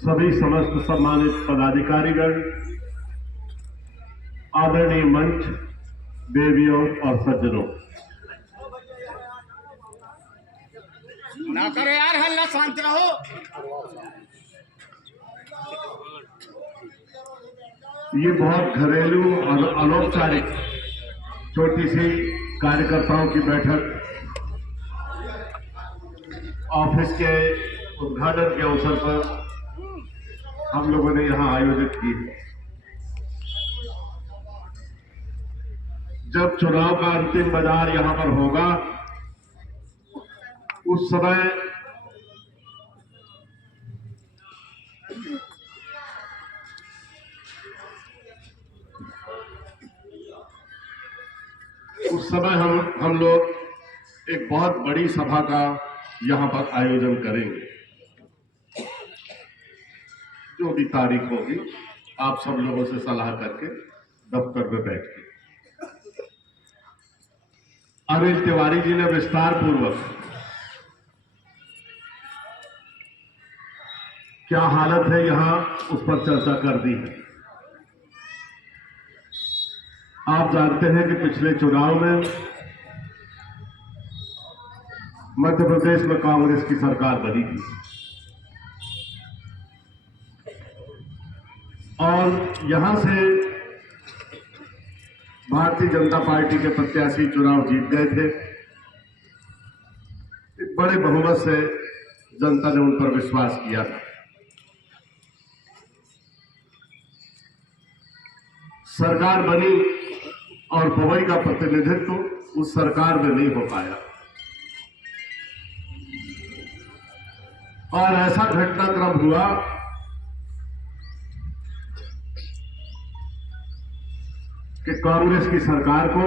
सभी समस्त सम्मानित पदाधिकारीगण, आदरणीय मंच, देवियों और सज्जनों, ना करो यार हल्ला, शांत रहो। ये बहुत घरेलू और अनौपचारिक छोटी सी कार्यकर्ताओं की बैठक ऑफिस के उद्घाटन के अवसर पर हम लोगों ने यहां आयोजित की है। जब चुनाव का अंतिम बाजार यहां पर होगा, उस समय हम लोग एक बहुत बड़ी सभा का यहां पर आयोजन करेंगे। जो भी तारीख होगी, आप सब लोगों से सलाह करके दफ्तर में बैठ के। अनिल तिवारी जी ने विस्तार पूर्वक क्या हालत है यहां, उस पर चर्चा कर दी है। आप जानते हैं कि पिछले चुनाव में मध्य प्रदेश में कांग्रेस की सरकार बनी थी और यहां से भारतीय जनता पार्टी के प्रत्याशी चुनाव जीत गए थे। एक बड़े बहुमत से जनता ने उन पर विश्वास किया था। सरकार बनी और पवई का प्रतिनिधित्व उस सरकार में नहीं हो पाया और ऐसा घटनाक्रम हुआ कि कांग्रेस की सरकार को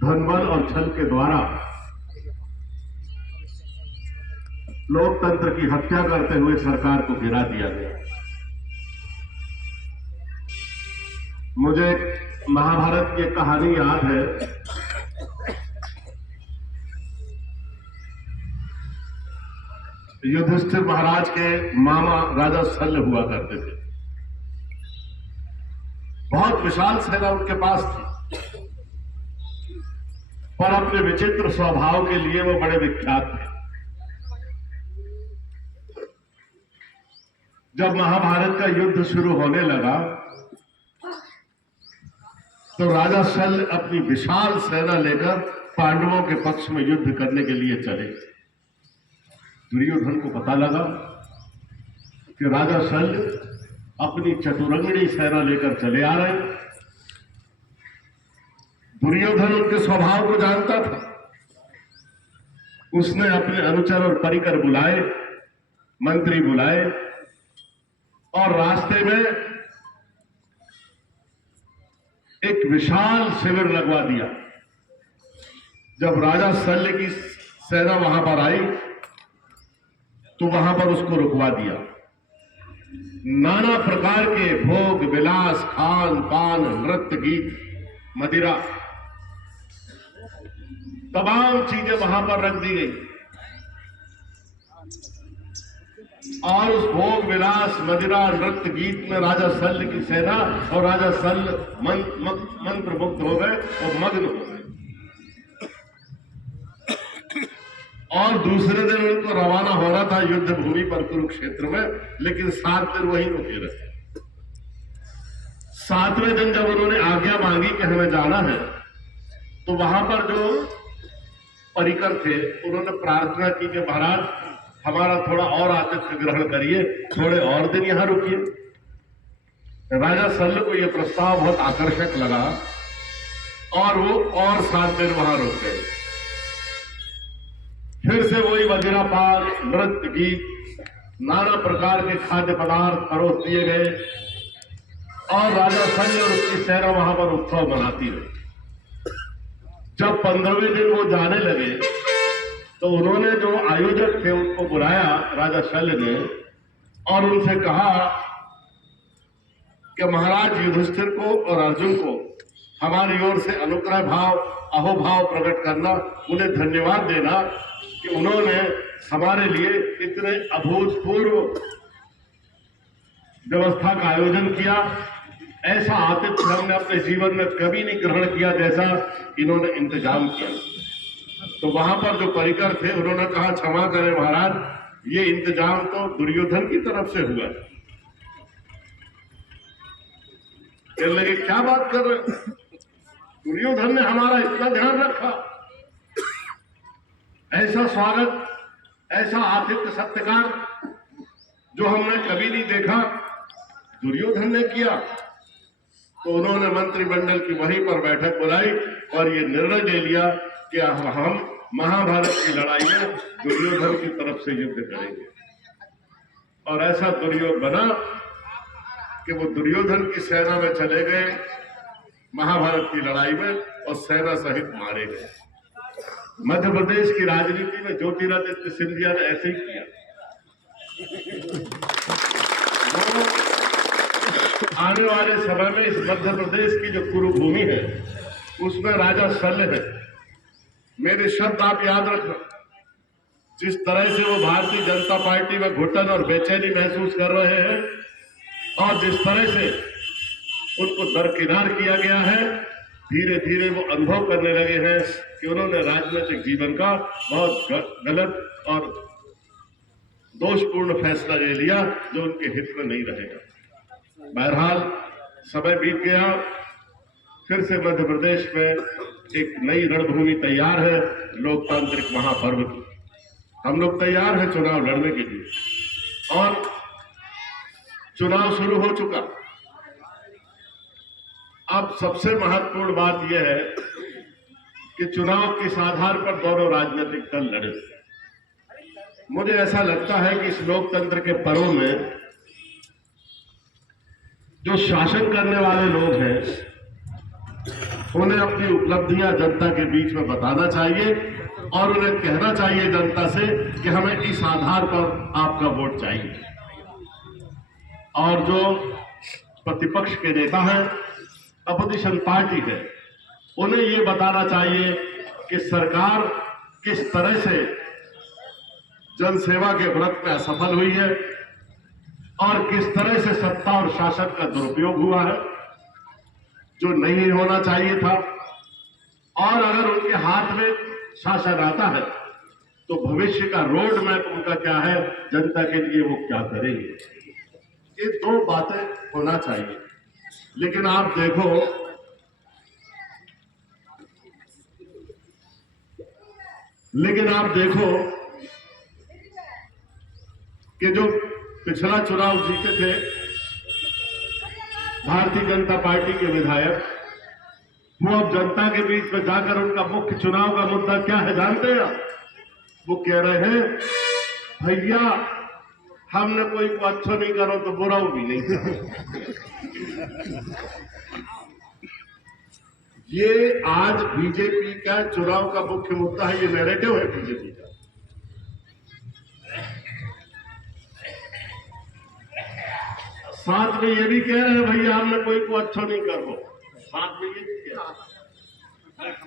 धनबल और छल के द्वारा लोकतंत्र की हत्या करते हुए सरकार को गिरा दिया गया। मुझे महाभारत की एक कहानी याद है। युधिष्ठिर महाराज के मामा राजा शल्य हुआ करते थे। बहुत विशाल सेना उनके पास थी, पर अपने विचित्र स्वभाव के लिए वो बड़े विख्यात थे। जब महाभारत का युद्ध शुरू होने लगा तो राजा शल्य अपनी विशाल सेना लेकर पांडवों के पक्ष में युद्ध करने के लिए चले। दुर्योधन को पता लगा कि राजा शल्य अपनी चतुरंगड़ी सेना लेकर चले आ रहे हैं। दुर्योधन उनके स्वभाव को जानता था। उसने अपने अनुचर और परिकर बुलाए, मंत्री बुलाए और रास्ते में एक विशाल शिविर लगवा दिया। जब राजा शल्य की सेना वहां पर आई तो वहां पर उसको रुकवा दिया। नाना प्रकार के भोग विलास, खान पान, नृत्य, गीत, मदिरा, तमाम चीजें वहां पर रख दी गई और उस भोग विलास, मदिरा, नृत्य, गीत में राजा शल्य की सेना और राजा शल्य मंत्र मुग्ध हो गए और मग्न हो गए। और दूसरे दिन उनको रवाना होना था युद्ध भूमि पर कुरुक्षेत्र में, लेकिन 7 दिन वहीं रुके रहे। 7वें दिन जब उन्होंने आज्ञा मांगी कि हमें जाना है, तो वहां पर जो परिकर थे उन्होंने प्रार्थना की कि महाराज हमारा थोड़ा और आतिथ्य ग्रहण करिए, थोड़े और दिन यहां रुकिए। राजा शल्य को यह प्रस्ताव बहुत आकर्षक लगा और वो और 7 दिन वहां रुक गए। फिर से वही मदिरापान, नृत्य, गीत, नाना प्रकार के खाद्य पदार्थ परोस दिए गए और राजा शल्य और उसकी सेना वहां पर उत्सव मनाती रही। जब 15वें दिन वो जाने लगे तो उन्होंने जो आयोजक थे उनको बुलाया राजा शल्य ने और उनसे कहा कि महाराज युधिष्ठिर को और अर्जुन को हमारी ओर से अनुग्रह भाव, अहोभाव प्रकट करना, उन्हें धन्यवाद देना कि उन्होंने हमारे लिए इतने अभूतपूर्व व्यवस्था का आयोजन किया। ऐसा आतिथ्य हमने अपने जीवन में कभी नहीं ग्रहण किया जैसा इन्होंने इंतजाम किया। तो वहां पर जो परिकर थे उन्होंने कहा, क्षमा करें महाराज, ये इंतजाम तो दुर्योधन की तरफ से हुआ है। कहने लगे, क्या बात कर रहे हैं? दुर्योधन ने हमारा इतना ध्यान रखा, ऐसा स्वागत, ऐसा आतिथ्य सत्कार जो हमने कभी नहीं देखा, दुर्योधन ने किया। तो उन्होंने मंत्रिमंडल की वहीं पर बैठक बुलाई और ये निर्णय ले लिया कि हम महाभारत की लड़ाई में दुर्योधन की तरफ से युद्ध करेंगे। और ऐसा दुर्योग बना कि वो दुर्योधन की सेना में चले गए महाभारत की लड़ाई में और सेना सहित मारे गए। मध्य प्रदेश की राजनीति में ज्योतिरादित्य सिंधिया ने ऐसे ही किया। आने वाले समय में इस मध्य प्रदेश की जो कुरुभूमि है उसमें राजा शल्य है। मेरे शब्द आप याद रखना। जिस तरह से वो भारतीय जनता पार्टी में घुटन और बेचैनी महसूस कर रहे हैं और जिस तरह से उनको दरकिनार किया गया है, धीरे धीरे वो अनुभव करने लगे हैं कि उन्होंने राजनीतिक जीवन का बहुत गलत और दोषपूर्ण फैसला ले लिया जो उनके हित में नहीं रहेगा। बहरहाल समय बीत गया, फिर से मध्य प्रदेश में एक नई रणभूमि तैयार है लोकतांत्रिक महापर्व की। हम लोग तैयार हैं चुनाव लड़ने के लिए और चुनाव शुरू हो चुका। अब सबसे महत्वपूर्ण बात यह है कि चुनाव किस आधार पर दोनों राजनीतिक दल लड़े। मुझे ऐसा लगता है कि इस लोकतंत्र के पर्व में जो शासन करने वाले लोग हैं उन्हें अपनी उपलब्धियां जनता के बीच में बताना चाहिए और उन्हें कहना चाहिए जनता से कि हमें इस आधार पर आपका वोट चाहिए। और जो प्रतिपक्ष के नेता हैं, अपोजिशन पार्टी है, उन्हें ये बताना चाहिए कि सरकार किस तरह से जनसेवा के व्रत में असफल हुई है और किस तरह से सत्ता और शासन का दुरुपयोग हुआ है जो नहीं होना चाहिए था। और अगर उनके हाथ में शासन आता है तो भविष्य का रोड मैप उनका क्या है, जनता के लिए वो क्या करेंगे। ये दो बातें होना चाहिए। लेकिन आप देखो कि जो पिछला चुनाव जीते थे भारतीय जनता पार्टी के विधायक, वो अब जनता के बीच में जाकर उनका मुख्य चुनाव का मुद्दा क्या है जानते हैं आप? वो कह रहे हैं, भैया हमने कोई को अच्छा नहीं करो तो बुरा भी नहीं। ये आज बीजेपी का चुनाव का मुख्य मुद्दा है, ये नैरेटिव है बीजेपी का। साथ में ये भी कह रहे हैं भैया हमने कोई को अच्छा नहीं करो, साथ में ये भी कह रहे हैं।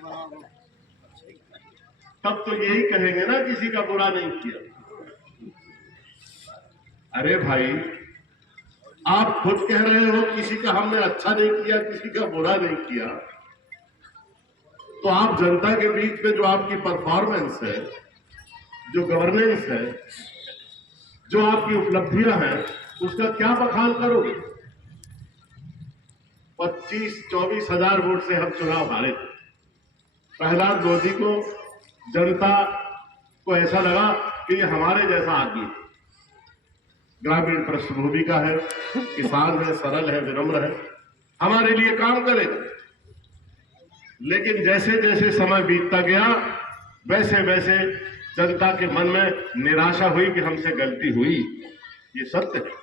तब तो यही कहेंगे ना किसी का बुरा नहीं किया। अरे भाई, आप खुद कह रहे हो किसी का हमने अच्छा नहीं किया, किसी का बुरा नहीं किया, तो आप जनता के बीच में जो आपकी परफॉर्मेंस है, जो गवर्नेंस है, जो आपकी उपलब्धियां हैं, उसका क्या बखान करोगे? 25-24 हजार वोट से हम चुनाव हारे थे। प्रहलाद मोदी को, जनता को ऐसा लगा कि ये हमारे जैसा आदमी है, ग्रामीण पृष्ठभूमि का है, किसान है, सरल है, विनम्र है, हमारे लिए काम करेगा। लेकिन जैसे जैसे समय बीतता गया वैसे वैसे जनता के मन में निराशा हुई कि हमसे गलती हुई, ये सत्य है।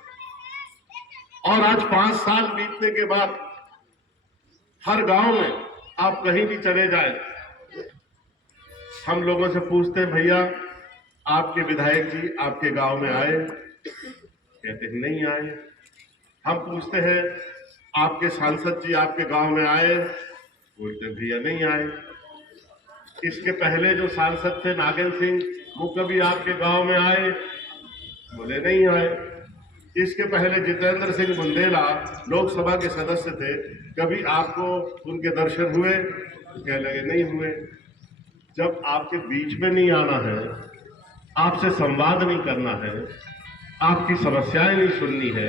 और आज 5 साल बीतने के बाद हर गांव में आप कहीं भी चले जाए, हम लोगों से पूछते हैं, भैया आपके विधायक जी आपके गांव में आए? कहते हैं नहीं आए। हम पूछते हैं आपके सांसद जी आपके गांव में आए? बोलते भैया नहीं आए। इसके पहले जो सांसद थे नागेंद्र सिंह, वो कभी आपके गांव में आए? बोले नहीं आए। इसके पहले जितेंद्र सिंह बुंदेला लोकसभा के सदस्य थे, कभी आपको उनके दर्शन हुए? कहने लगे नहीं हुए। जब आपके बीच में नहीं आना है, आपसे संवाद नहीं करना है, आपकी समस्याएं नहीं सुननी है,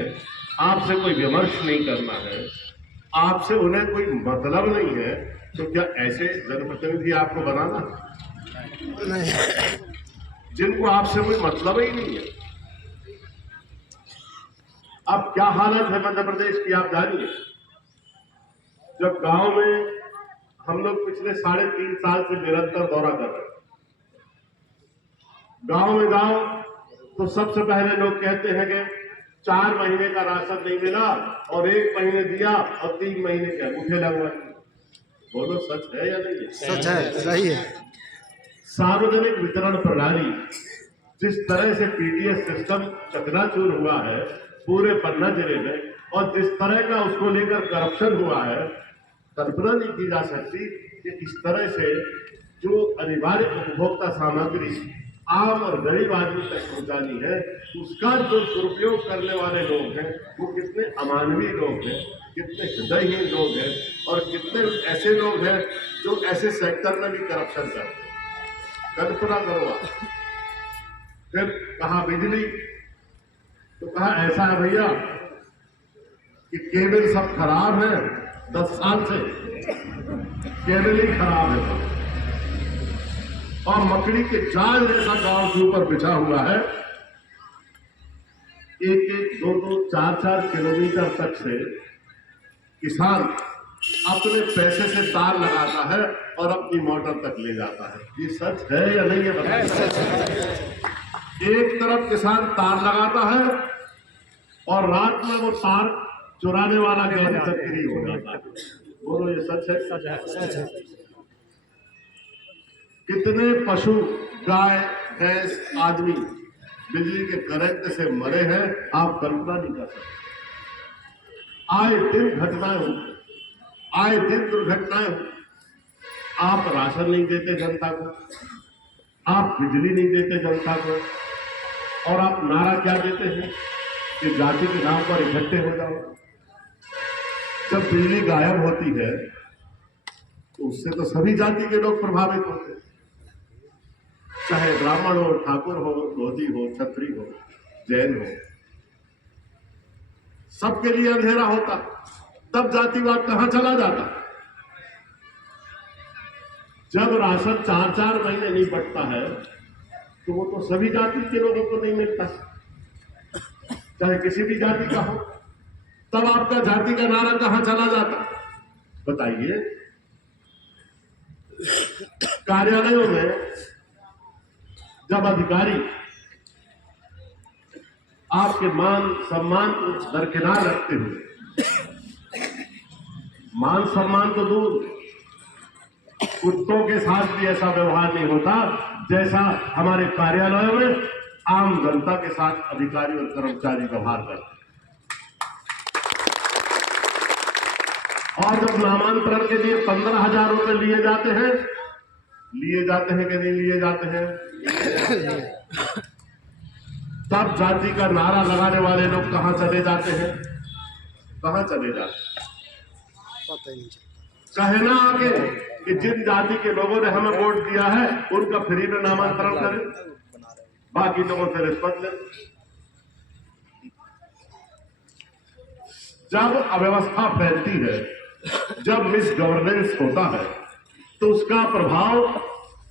आपसे कोई विमर्श नहीं करना है, आपसे उन्हें कोई मतलब नहीं है, तो क्या ऐसे जनप्रतिनिधि आपको बनाना? जिनको आपसे कोई मतलब ही नहीं है। अब क्या हालत है मध्य प्रदेश की आप जानिए। जब गांव में हम लोग पिछले 3.5 साल से निरंतर दौरा कर रहे हैं, गांव में गांव तो सबसे पहले लोग कहते हैं कि 4 महीने का राशन नहीं मिला और 1 महीने दिया और 3 महीने के अंगूठे लगवाए। बोलो सच है या नहीं है? सच है, सही है। सार्वजनिक वितरण प्रणाली जिस तरह से पीडीएस सिस्टम चकनाचूर हुआ है पूरे पन्ना जिले में, और जिस तरह का उसको लेकर करप्शन हुआ है, कल्पना नहीं की जा सकती कि इस तरह से जो अनिवार्य उपभोक्ता सामग्री आम और गरीब आदमी तक पहुंचानी है, उसका जो दुरुपयोग करने वाले लोग हैं वो कितने अमानवीय लोग हैं, कितने हृदयहीन लोग हैं, और कितने ऐसे लोग हैं जो ऐसे सेक्टर में भी करप्शन करते हैं। कल्पना करो आप। फिर कहा बिजली, तो कहा ऐसा है भैया कि केबल सब खराब है, 10 साल से केबल ही खराब है, और मकड़ी के जाल जैसा गांव के ऊपर बिछा हुआ है। 1-1, 2-2, 4-4 किलोमीटर तक से किसान अपने पैसे से तार लगाता है और अपनी मोटर तक ले जाता है। ये सच है या नहीं है बताइए? एक तरफ किसान तार लगाता है और रात में वो तार चुराने वाला गैर सक्रिय हो जाता है। बोलो ये सच है? सच है। कितने पशु, गाय, भैंस, आदमी बिजली के करंट से मरे हैं, आप कल्पना नहीं कर सकते। आए दिन घटनाएं होती, आए दिन दुर्घटनाएं होती। आप राशन नहीं देते जनता को, आप बिजली नहीं देते जनता को, और आप नारा क्या देते हैं कि जाति के नाम पर इकट्ठे हो जाओ। जब बिजली गायब होती है तो उससे तो सभी जाति के लोग प्रभावित होते हैं, चाहे ब्राह्मण हो, ठाकुर हो, धोती हो, छत्री हो, जैन हो, सबके लिए अंधेरा होता। तब जातिवाद कहां चला जाता? जब राशन 4-4 महीने नहीं बंटता है तो वो तो सभी जाति के लोगों को नहीं मिलता, चाहे किसी भी जाति का हो। तब आपका जाति का नारा कहां चला जाता? बताइए। कार्यालयों में जब अधिकारी आपके मान सम्मान को दरकिनार रखते हुए, मान सम्मान तो दूर, कुत्तों के साथ भी ऐसा व्यवहार नहीं होता जैसा हमारे कार्यालयों में आम जनता के साथ अधिकारी और कर्मचारी व्यवहार करते हैं। और जब नामांतरण के लिए 15,000 रुपए लिए जाते हैं कि नहीं लिए जाते हैं, तब जाति का नारा लगाने वाले लोग कहां चले जाते हैं? कहां चले जाते हैं? पता ही नहीं चलता। कहना आगे कि जिन जाति के लोगों ने हमें वोट दिया है उनका फ्री में नामांतरण करें, बाकी लोगों से रिश्वत लें। जब अव्यवस्था फैलती है, जब मिस गवर्नेंस होता है, तो उसका प्रभाव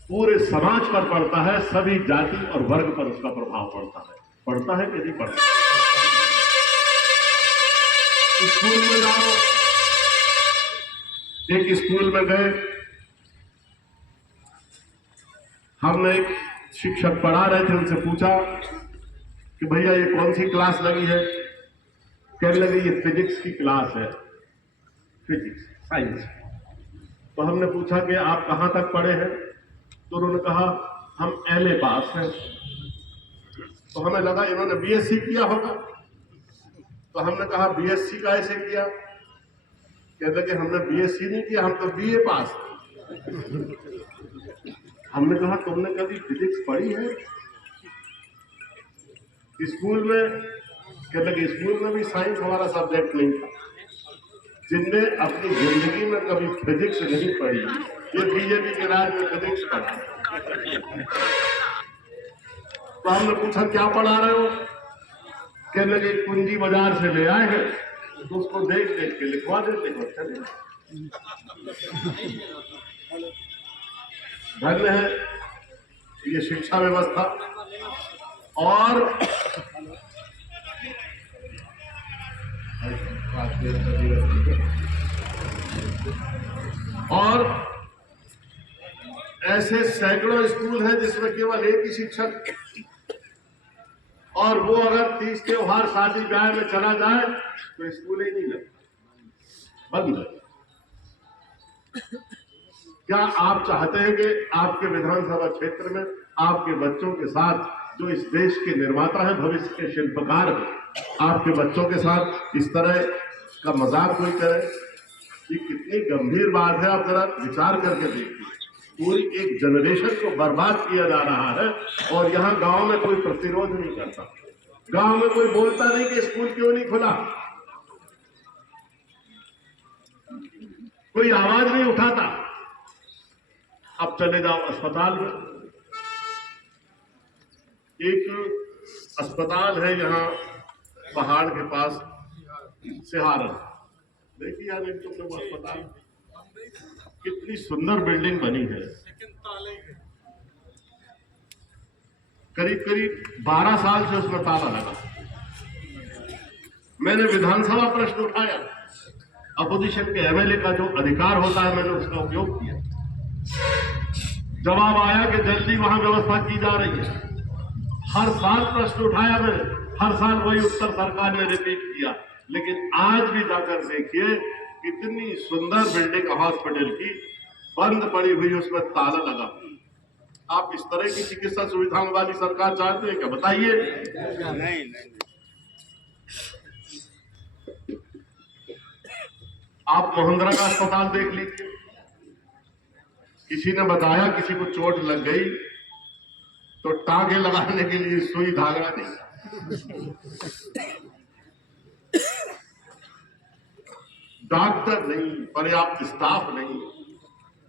पूरे समाज पर पड़ता है, सभी जाति और वर्ग पर उसका प्रभाव पड़ता है कि नहीं पड़ता? स्कूल में जाओ, एक स्कूल में गए, हमने एक शिक्षक पढ़ा रहे थे, उनसे पूछा कि भैया ये कौन सी क्लास लगी है? कहने लगे ये फिजिक्स की क्लास है, फिजिक्स साइंस। तो हमने पूछा कि आप कहां तक पढ़े हैं? तो उन्होंने कहा हम एमए पास हैं। तो हमें लगा इन्होंने बीएससी किया होगा, तो हमने कहा बीएससी का ऐसे किया? कहते कि हमने बीएससी नहीं किया, हम तो बीए पास हैं। हमने कहा तुमने कभी फिजिक्स पढ़ी है? स्कूल में कहने लगे स्कूल में भी साइंस हमारा सब्जेक्ट नहीं था। जिनने अपनी जिंदगी में कभी फिजिक्स नहीं पढ़ी, ये बीजेपी के राज में फिजिक्स पढ़ा। तो हमने पूछा क्या पढ़ा रहे हो? कहने लगे कुंजी बाजार से ले आए हैं, तो उसको देख देख के लिखवा देते हो। चलिए धन्य है ये शिक्षा व्यवस्था। और ऐसे सैकड़ों स्कूल हैं जिसमें केवल एक ही शिक्षक, और वो अगर 30 त्योहार शादी ब्याह में चला जाए तो स्कूल ही नहीं लगता, बंद है। क्या आप चाहते हैं कि आपके विधानसभा क्षेत्र में आपके बच्चों के साथ, जो इस देश के निर्माता हैं, भविष्य के शिल्पकार हैं, आपके बच्चों के साथ इस तरह का मजाक कोई करे? ये कितनी गंभीर बात है। आप जरा विचार करके देखिए, पूरी एक जनरेशन को बर्बाद किया जा रहा है और यहाँ गांव में कोई प्रतिरोध नहीं करता, गांव में कोई बोलता नहीं कि स्कूल क्यों नहीं खुला, कोई आवाज नहीं उठाता। अब चले जाओ अस्पताल में, एक अस्पताल है यहाँ पहाड़ के पास, सिहारन, देखिए यार एक तुम लोग अस्पताल, कितनी सुंदर बिल्डिंग बनी है। करीब करीब 12 साल से उसमें ताला लगा। मैंने विधानसभा प्रश्न उठाया, अपोजिशन के एमएलए का जो अधिकार होता है मैंने उसका उपयोग किया। जवाब आया कि जल्दी वहां व्यवस्था की जा रही है। हर साल प्रश्न उठाया मैंने, हर साल वही उत्तर सरकार ने रिपीट किया। लेकिन आज भी जाकर देखिए, कितनी सुंदर बिल्डिंग हॉस्पिटल की बंद पड़ी हुई, उसमें ताला लगा। आप इस तरह की चिकित्सा सुविधाओं वाली सरकार चाहते हैं क्या? बताइए। नहीं। आप मोहंद्रा का अस्पताल देख लीजिए, किसी ने बताया किसी को चोट लग गई तो टांगे लगाने के लिए सुई धागा नहीं, डॉक्टर नहीं, पर्याप्त स्टाफ नहीं,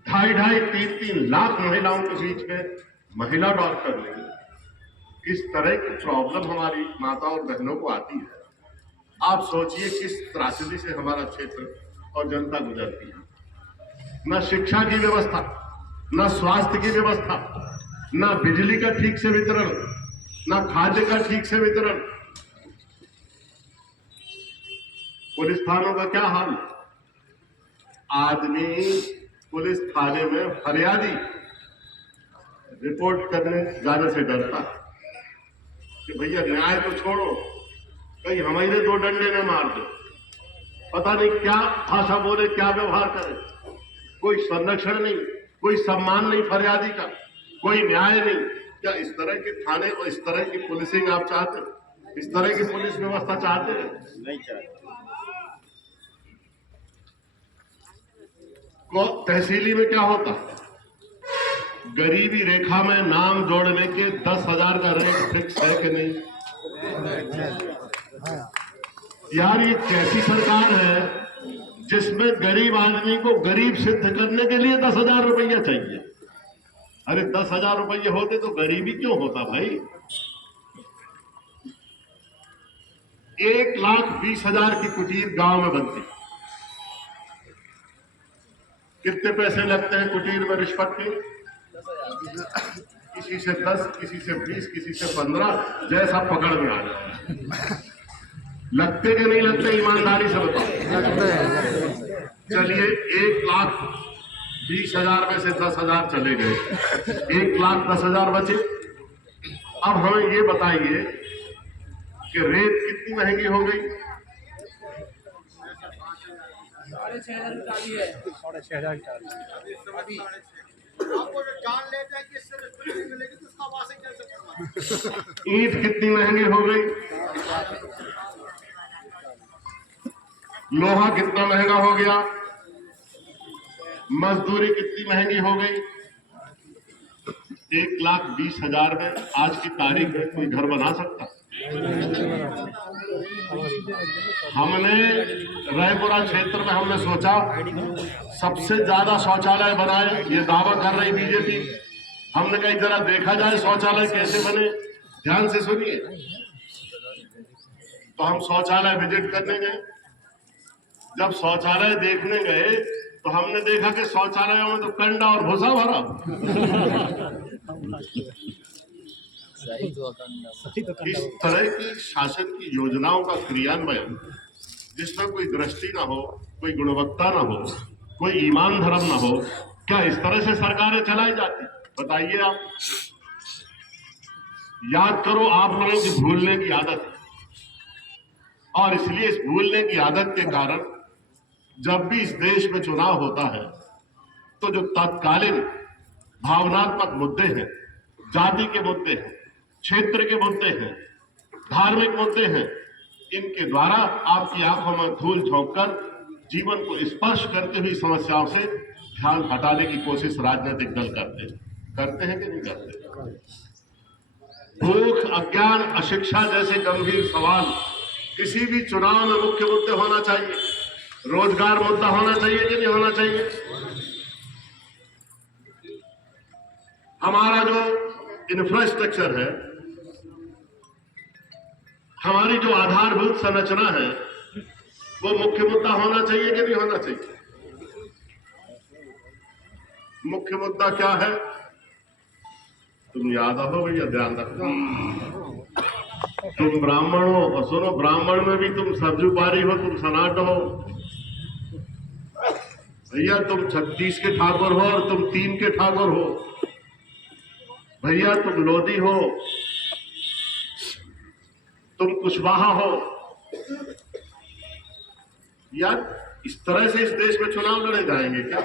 2.5-3 लाख महिलाओं के बीच में महिला डॉक्टर नहीं। इस तरह की प्रॉब्लम हमारी माता और बहनों को आती है। आप सोचिए किस त्रासदी से हमारा क्षेत्र और जनता गुजरती है। न शिक्षा की व्यवस्था, न स्वास्थ्य की व्यवस्था, न बिजली का ठीक से वितरण, न खाद्य का ठीक से वितरण। पुलिस थानों का क्या हाल? आदमी पुलिस थाने में फरियादी रिपोर्ट करने जाने से डरता कि भैया न्याय तो छोड़ो, कहीं हमारे 2 डंडे न मार दो। पता नहीं क्या भाषा बोले, क्या व्यवहार करे। कोई संरक्षण नहीं, कोई सम्मान नहीं फरियादी का, कोई न्याय नहीं। क्या इस तरह के थाने और इस तरह की पुलिसिंग आप चाहते हैं? इस तरह की पुलिस व्यवस्था चाहते हैं? नहीं चाहते। तहसीली में क्या होता? गरीबी रेखा में नाम जोड़ने के 10,000 का रेट फिक्स है कि नहीं? यार ये कैसी सरकार है जिसमें गरीब आदमी को गरीब सिद्ध करने के लिए 10,000 रुपया चाहिए? अरे 10,000 रुपये होते तो गरीबी क्यों होता भाई? 1,20,000 की कुटीर गांव में बनती। कितने पैसे लगते हैं कुटीर में रिश्वत के? किसी से 10, किसी से 20, किसी से 15, जैसा पकड़ में आ जाए। लगते कि नहीं लगते? ईमानदारी से बताओ। चलिए 1,20,000 में से 10,000 चले गए, 1,10,000 बचे। अब हमें ये बताइए कि रेत कितनी महंगी हो गई? 6,500 आपको जो जान लेता है कि इससे रिश्वत नहीं मिलेगी तो उसका आवाज ही कैसे करवा? ईंट कितनी महंगी हो गई? लोहा कितना महंगा हो गया? मजदूरी कितनी महंगी हो गई? 1,20,000 में आज की तारीख में कोई घर बना सकता? हमने रायपुरा क्षेत्र में हमने सोचा सबसे ज्यादा शौचालय बनाए, ये दावा कर रही बीजेपी। हमने कहा जरा देखा जाए शौचालय कैसे बने, ध्यान से सुनिए। तो हम शौचालय विजिट करने गए। जब शौचालय देखने गए तो हमने देखा कि शौचालयों में तो कंडा और भूसा भरा। इस तरह की शासन की योजनाओं का क्रियान्वयन जिसमें कोई दृष्टि ना हो, कोई गुणवत्ता ना हो, कोई ईमान धर्म ना हो, क्या इस तरह से सरकारें चलाई जाती? बताइए आप। याद करो, आप लोगों की भूलने की आदत है, और इसलिए इस भूलने की आदत के कारण जब भी इस देश में चुनाव होता है तो जो तत्कालीन भावनात्मक मुद्दे हैं, जाति के मुद्दे हैं, क्षेत्र के मुद्दे हैं, धार्मिक मुद्दे हैं, इनके द्वारा आपकी आंखों में धूल झोंककर जीवन को स्पर्श करते हुई समस्याओं से ध्यान हटाने की कोशिश राजनीतिक दल करते हैं कि नहीं करते? भूख, अज्ञान, अशिक्षा जैसे गंभीर सवाल किसी भी चुनाव में मुख्य मुद्दे होना चाहिए। रोजगार मुद्दा होना चाहिए कि नहीं होना चाहिए? हमारा जो इंफ्रास्ट्रक्चर है, हमारी जो आधारभूत संरचना है, वो मुख्य मुद्दा होना चाहिए कि नहीं होना चाहिए? मुख्य मुद्दा क्या है? तुम याद रखो भैया, ध्यान रखो। तुम ब्राह्मण हो, और सुनो, ब्राह्मण में भी तुम सरजू पारी हो, तुम सनाट हो भैया। तुम 36 के ठाकुर हो और तुम 3 के ठाकुर हो भैया। तुम लोधी हो, तुम कुशवाहा हो। यार, इस तरह से इस देश में चुनाव लड़े जाएंगे क्या?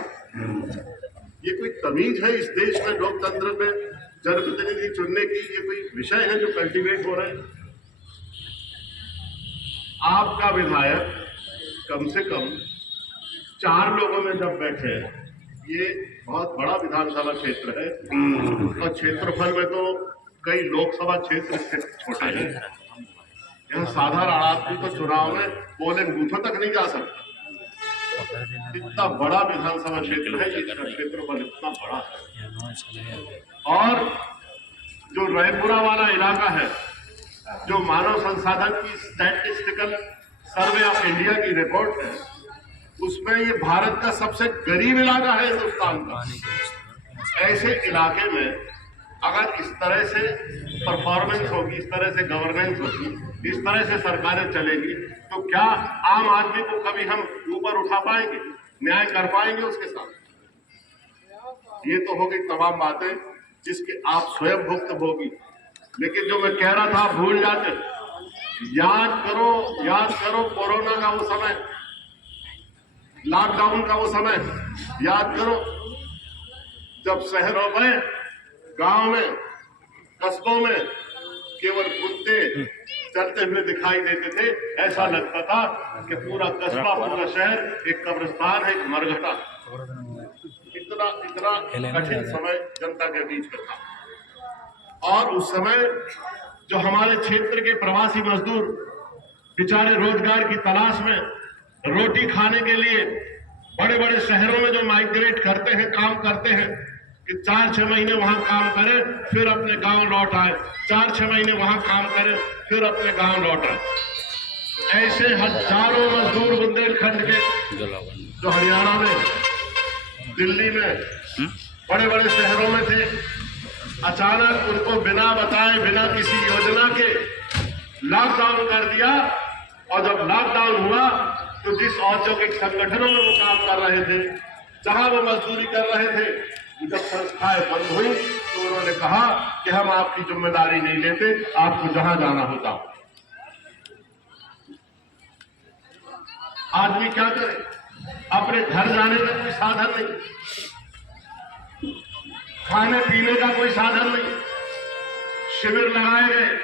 ये कोई तमीज है इस देश में लोकतंत्र में जनप्रतिनिधि चुनने की? ये कोई विषय है जो कल्टीवेट हो रहे हैं? आपका विधायक कम से कम 4 लोगों में जब बैठे, ये बहुत बड़ा विधानसभा क्षेत्र है और क्षेत्रफल में तो कई लोकसभा क्षेत्र छोटे हैं। यहाँ साधारण आदमी तो चुनाव में पोलिंग बूथों तक नहीं जा सकता। इतना बड़ा विधानसभा क्षेत्र है, इसका क्षेत्रफल इतना बड़ा है। और जो रायपुरा वाला इलाका है, जो मानव संसाधन की स्टैटिस्टिकल सर्वे ऑफ इंडिया की रिपोर्ट है, उसमें ये भारत का सबसे गरीब इलाका है हिंदुस्तान का। ऐसे इलाके में अगर इस तरह से परफॉर्मेंस होगी, इस तरह से गवर्नेंस होगी, इस तरह से सरकारें चलेगी, तो क्या आम आदमी को कभी हम ऊपर उठा पाएंगे, न्याय कर पाएंगे उसके साथ? ये तो हो गई तमाम बातें जिसके आप स्वयं भुक्त भोगी। लेकिन जो मैं कह रहा था, भूल जाते। याद करो कोरोना का वो समय, लॉकडाउन का वो समय याद करो, जब शहरों में, गांव में, कस्बों में केवल कुत्ते चलते हुए दिखाई देते थे। ऐसा लगता था कि पूरा कस्बा, पूरा शहर एक कब्रिस्तान है, एक मरघटा। इतना कठिन समय जनता के बीच में था। और उस समय जो हमारे क्षेत्र के प्रवासी मजदूर बेचारे रोजगार की तलाश में, रोटी खाने के लिए बड़े बड़े शहरों में जो माइग्रेट करते हैं, काम करते हैं, कि 4-6 महीने वहां काम करें फिर अपने गांव लौट आए, 4-6 महीने वहां काम करें फिर अपने गांव लौट आए। ऐसे हजारों मजदूर बुंदेलखंड के जो हरियाणा में, दिल्ली में, बड़े बड़े शहरों में थे, अचानक उनको बिना बताए, बिना किसी योजना के लॉकडाउन कर दिया। और जब लॉकडाउन हुआ तो जिस औद्योगिक संगठनों में वो काम कर रहे थे, जहां वो मजदूरी कर रहे थे, जब संस्थाएं बंद हुई तो उन्होंने कहा कि हम आपकी जिम्मेदारी नहीं लेते, आपको जहां जाना होता। आदमी क्या करे? अपने घर जाने का कोई साधन नहीं, खाने पीने का कोई साधन नहीं। शिविर लगाए गए,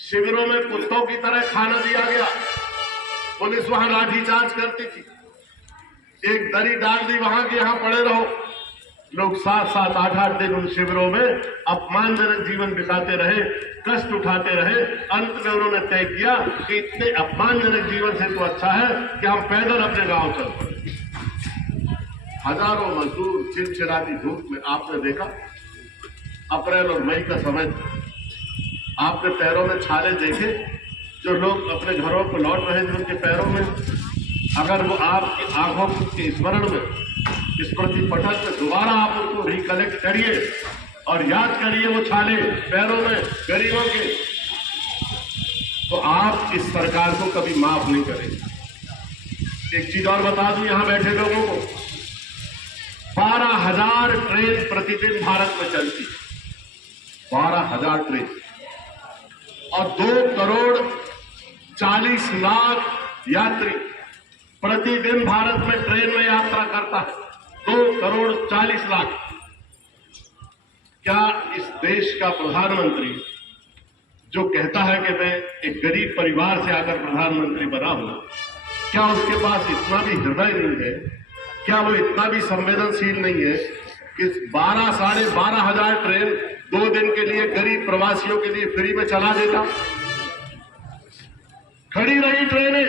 शिविरों में कुत्तों की तरह खाना दिया गया। पुलिस वहां लाठीचार्ज करती थी, एक दरी डाल दी वहां के, यहां पड़े रहो। लोग 7-7, 8-8 दिन उन शिविरों में अपमानजनक जीवन बिताते रहे, कष्ट उठाते रहे। अंत में उन्होंने तय किया कि इतने अपमानजनक जीवन से तो अच्छा है कि हम पैदल अपने गांव चल पड़े। हजारों मजदूर चिलचिलाती धूप में, आपने देखा अप्रैल और मई का समय था, आपने पैरों में छाले देखे, जो लोग अपने घरों को लौट रहे थे उनके पैरों में, अगर वो आपकी आंखों के स्मरण में, स्मृति पटल में दोबारा आप उनको रिकलेक्ट करिए और याद करिए वो छाले पैरों में गरीबों के, तो आप इस सरकार को कभी माफ नहीं करेंगे। एक चीज और बता दूं यहां बैठे लोगों को, 12,000 ट्रेन प्रतिदिन भारत में चलती, 12,000 ट्रेन, और 2,40,00,000 यात्री प्रतिदिन भारत में ट्रेन में यात्रा करता है। 2,40,00,000। क्या इस देश का प्रधानमंत्री जो कहता है कि मैं एक गरीब परिवार से आकर प्रधानमंत्री बना हूं, क्या उसके पास इतना भी हृदय नहीं है? क्या वो इतना भी संवेदनशील नहीं है कि 12,000 ट्रेन 2 दिन के लिए गरीब प्रवासियों के लिए फ्री में चला देता? खड़ी रही ट्रेनें,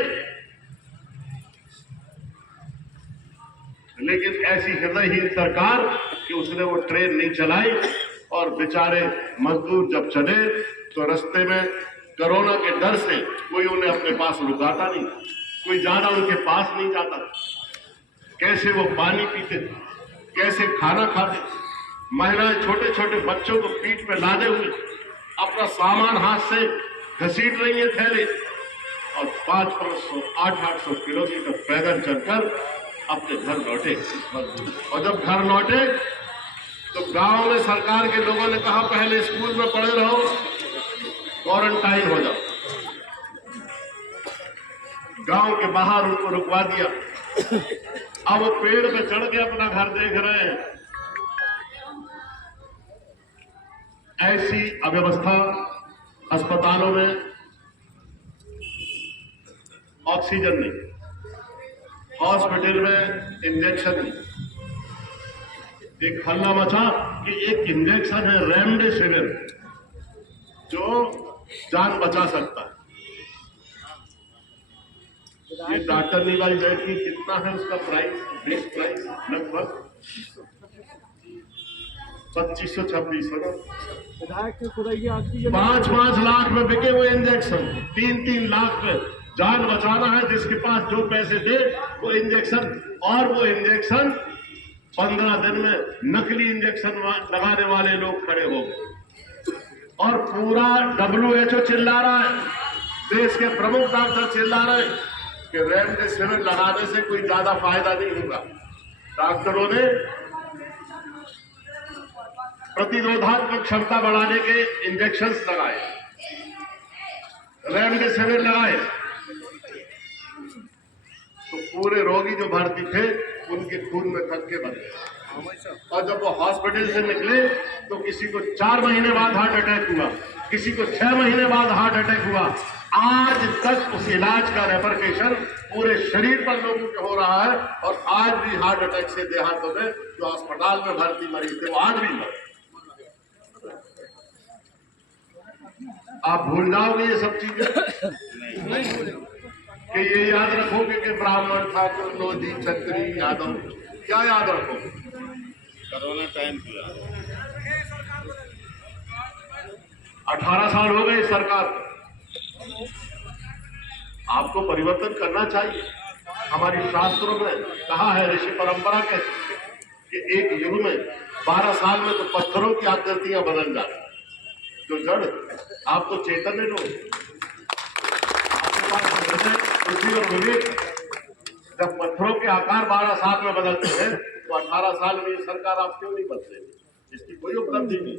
लेकिन ऐसी हृदयहीन सरकार कि उसने वो ट्रेन नहीं चलाई, और बेचारे मजदूर जब चले तो रास्ते में कोरोना के डर से कोई उन्हें अपने पास रुकाता नहीं, कोई ज्यादा उनके पास नहीं जाता। कैसे वो पानी पीते, कैसे खाना खाते, महिलाएं छोटे छोटे बच्चों को पीठ पे लादे हुए अपना सामान हाथ से घसीट रही है थैले, और 500, 800 किलोमीटर पैदल चलकर अपने घर लौटे। और जब घर लौटे तो गांव में सरकार के लोगों ने कहा पहले स्कूल में पढ़े रहो, क्वारंटाइन हो जाओ। गांव के बाहर उनको रुकवा दिया। अब वो पेड़ पे चढ़ के अपना घर देख रहे हैं। ऐसी अव्यवस्था अस्पतालों में, ऑक्सीजन नहीं, हॉस्पिटल में इंजेक्शन नहीं। एक हल्ला मचा कि एक इंजेक्शन है रेमडेसिविर जो जान बचा सकता है। ये डॉक्टर नीबाई बैठी, कितना है उसका प्राइस, बेस प्राइस लगभग 2500-2600। 5-5 लाख में बिके हुए इंजेक्शन, 3-3 लाख में जान बचाना है। जिसके पास जो पैसे दे वो इंजेक्शन, और वो इंजेक्शन 15 दिन में नकली इंजेक्शन लगाने वाले लोग खड़े हो गए। और पूरा WHO चिल्ला रहा है, देश के प्रमुख डॉक्टर चिल्ला रहे हैं कि रेमडेसिविर लगाने से कोई ज्यादा फायदा नहीं होगा। डॉक्टरों ने प्रतिरोधात्मक क्षमता बढ़ाने के इंजेक्शन लगाए, रेमडेसिविर लगाए, तो पूरे रोगी जो भर्ती थे उनके खून में थक्के बन गए। और जब वो हॉस्पिटल से निकले तो किसी को 4 महीने बाद हार्ट अटैक हुआ, किसी को 6 महीने बाद हार्ट अटैक हुआ। आज तक उस इलाज का रेपरकेशन पूरे शरीर पर लोगों के हो रहा है। और आज भी हार्ट अटैक से देहातों में जो अस्पताल में भर्ती मरीज थे वो आज भी मरे। आप भूल जाओगे ये सब चीजें कि ये याद रखोगे कि ब्राह्मण, ठाकुर, लोधी, छत्री, यादव, क्या याद रखोगे? कोरोना टाइम किया 18 साल हो गए इस सरकार को। आपको परिवर्तन करना चाहिए। हमारी शास्त्रों में कहा है, ऋषि परंपरा कहती है कि एक युग में 12 साल में तो पत्थरों की आकृतियां बदल जाती, जो जड़ आप तो चैतन्य लोग, आपके पास बुद्धि और विवेक। जब पत्थरों के आकार 12 साल में बदलते हैं तो 18 साल में ये सरकार आप क्यों नहीं बदले? इसकी कोई उपलब्धि नहीं,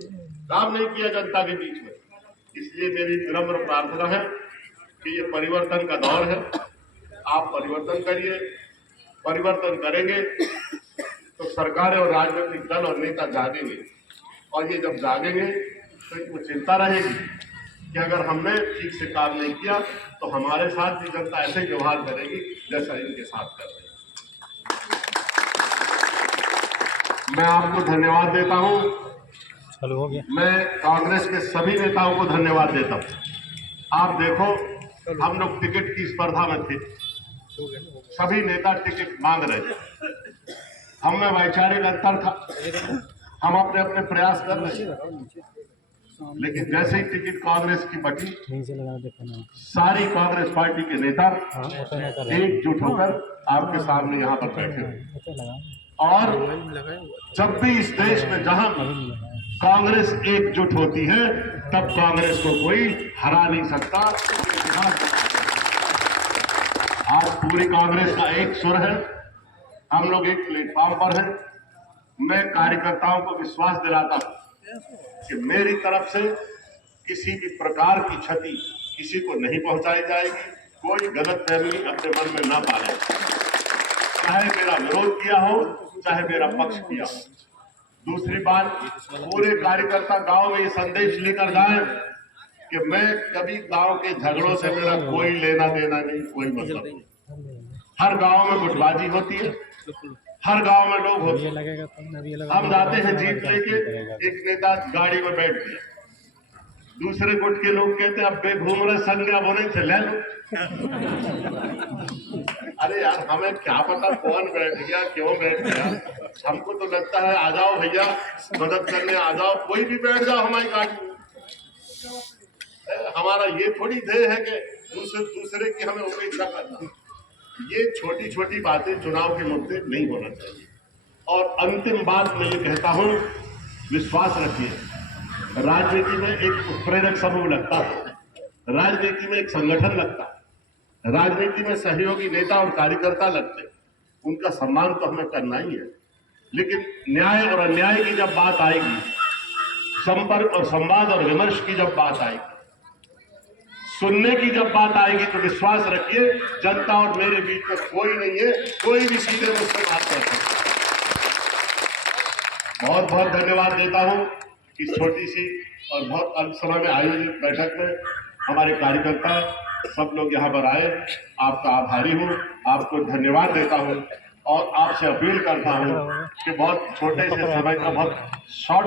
काम नहीं किया जनता के बीच में। इसलिए मेरी विनम्र प्रार्थना है कि ये परिवर्तन का दौर है, आप परिवर्तन करिए। परिवर्तन करेंगे तो सरकारें और राजनीतिक दल और नेता जागेंगे, और ये जब जागेंगे तो इनको चिंता रहेगी कि अगर हमने ठीक से काम नहीं किया तो हमारे साथ भी जनता ऐसे ही व्यवहार करेगी जैसा इनके साथ कर रही है। मैं आपको धन्यवाद देता हूं। चालू हो गया। मैं कांग्रेस के सभी नेताओं को धन्यवाद देता हूं। आप देखो, हम लोग टिकट की स्पर्धा में थे, सभी नेता टिकट मांग रहे थे, हम में वैचारिक अंतर था, हम अपने अपने प्रयास कर रहे थे। लेकिन जैसे ही टिकट कांग्रेस की बटी, सारी कांग्रेस पार्टी के नेता एकजुट होकर आपके सामने यहाँ पर बैठे हुए। और जब भी इस देश में जहां कांग्रेस एकजुट होती है, तब कांग्रेस को कोई हरा नहीं सकता। आज पूरी कांग्रेस का एक सुर है, हम लोग एक प्लेटफॉर्म पर हैं। मैं कार्यकर्ताओं को विश्वास दिलाता हूं कि मेरी तरफ से किसी भी प्रकार की क्षति किसी को नहीं पहुंचाई जाएगी। कोई गलतफहमी अपने मन में ना पाले, चाहे मेरा विरोध किया हो, चाहे मेरा पक्ष किया हो। दूसरी बात, पूरे कार्यकर्ता गांव में ये संदेश लेकर जाए कि मैं कभी गांव के झगड़ों से मेरा कोई लेना देना नहीं, कोई मतलब नहीं। हर गांव में गुटबाजी होती है, हर गांव में लोग होते हैं। हम जाते हैं जीप लेके, एक नेता गाड़ी में बैठ गया, दूसरे गुट के लोग कहते हैं अब बे घूम रहे संज्ञा बोने से ले लो। अरे यार, हमें क्या पता कौन बैठ गया, क्यों बैठ गया। हमको तो लगता है आ जाओ भैया, मदद करने आ जाओ, कोई भी बैठ जाओ हमारी गाड़ी में। हमारा ये थोड़ी ध्येय है कि दूसरे की हमें उपेक्षा करना। ये छोटी छोटी बातें चुनाव के मुद्दे नहीं होना चाहिए। और अंतिम बात मैं ये कहता हूं, विश्वास रखिए, राजनीति में एक उत्प्रेरक समूह लगता है, राजनीति में एक संगठन लगता है, राजनीति में सहयोगी नेता और कार्यकर्ता लगते हैं। उनका सम्मान तो हमें करना ही है, लेकिन न्याय और अन्याय की जब बात आएगी, संपर्क और संवाद और विमर्श की जब बात आएगी, सुनने की जब बात आएगी, तो विश्वास रखिए जनता और मेरे बीच में कोई नहीं है, कोई भी सीधे मुझसे बात कर सकता है। बहुत बहुत धन्यवाद देता हूं इस छोटी सी और बहुत अल्प समय में आयोजित बैठक में हमारे कार्यकर्ता सब लोग यहाँ पर आए। आपका आभारी हूँ, आपको धन्यवाद देता हूँ और आपसे अपील करता हूँ कि बहुत छोटे से समय का बहुत शॉर्ट